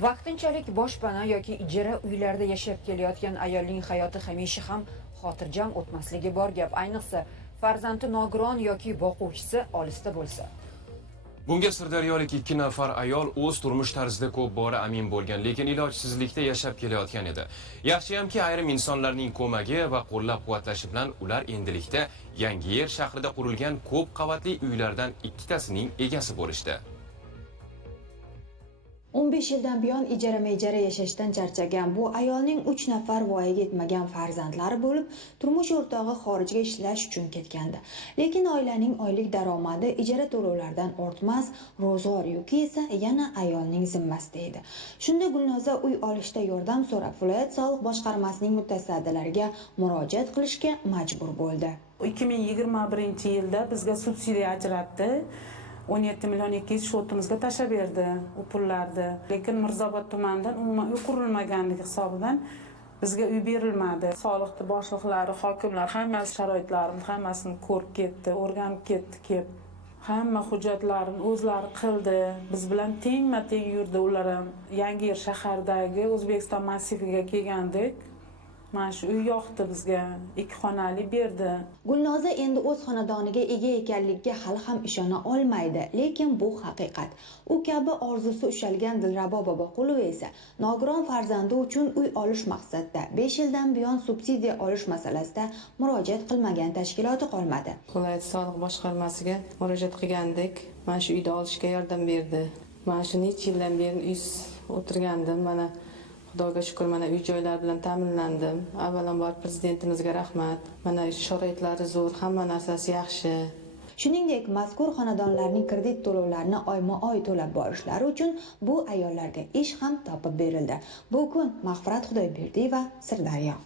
Vaqtinchalik boshpana yoki ijara uylarda yashab kelayotgan ayolning hayoti hamisha ham xotirjam o'tmasligi bor gap, ayniqsa farzandi nogiron yoki boquvchisi olisda bo'lsa. Bunga sirdaryolik 2 nafar ayol o'z turmush tarzida ko'p bora amin bo'lgan, lekin ilojsizlikda yashab kelayotgan edi. Yaxshiyamki ayrim insonlarning ko'magi va qo'llab-quvvatlashi bilan ular endilikda Yangiyer shahrida qurilgan ko'p qavatli uylardan ikkitasining egasi bo'lishdi. 15 yildan buyon ijara-ijara yashashdan charchagan bu ayolning 3 nafar voyaga yetmagan farzandlari bo'lib, turmush o'rtog'i xorijga ishlash uchun ketgandi. Lekin oilaning oylik daromadi ijara to'lovlaridan ortmas, ro'zg'or yuki esa yana ayolning zimmasida edi. Shunda Gulnoza uy olishda yordam so'rab viloyat soliq boshqarmasining mutasaddilariga murojaat qilishga majbur bo'ldi. 2021-yilda bizga subsidiya ajratdi. 17 million 200 shotimizga tashlab berdi u pullarni. Lekin Mirzobod tumanidan umuman uy qurilmaganligi hisobidan bizga uy berilmadi. Soliqni boshliqlari, hokimlar hammasi sharoitlarimizni hammasini ko'rib ketdi, o'rganib ketdi kelib. Hamma hujjatlarini o'zlari qildi. Biz bilan tengma-teng yurdi ular ham. Yangiyer shahardagi O'zbekiston massiviga kelgandik. Mana shu uy yoqdi bizga, 2 xonali berdi. Gulnoza endi o'z xonadoniga ega ekanligiga hali ham ishona olmaydi, lekin bu haqiqat. U kabi orzusi ushalgan Dilrabo Boboqulova esa nogiron farzandi uchun uy olish maqsadida 5 yildan buyon subsidiya olish masalasida murojaat qilmagan tashkiloti qolmadi. Viloyat soliq boshqarmasiga murojaat qilgandik. Mana shu uyni olishga yordam berdi. Mana shu necha yildan beri uy o'tirgandim. Mana Xudoga shukr, mana uy joylar bilan ta'minlandim. Avvalambor prezidentimizga rahmat. Mana sharoitlari zo'r, hamma narsasi yaxshi. Shuningdek, mazkur xonadonlarning kredit to'lovlarini oyma-oy to'lab borishlari uchun bu ayollarga ish ham topib berildi. Bu kun Mag'firat Xudoyberdiyeva, Sirdaryo.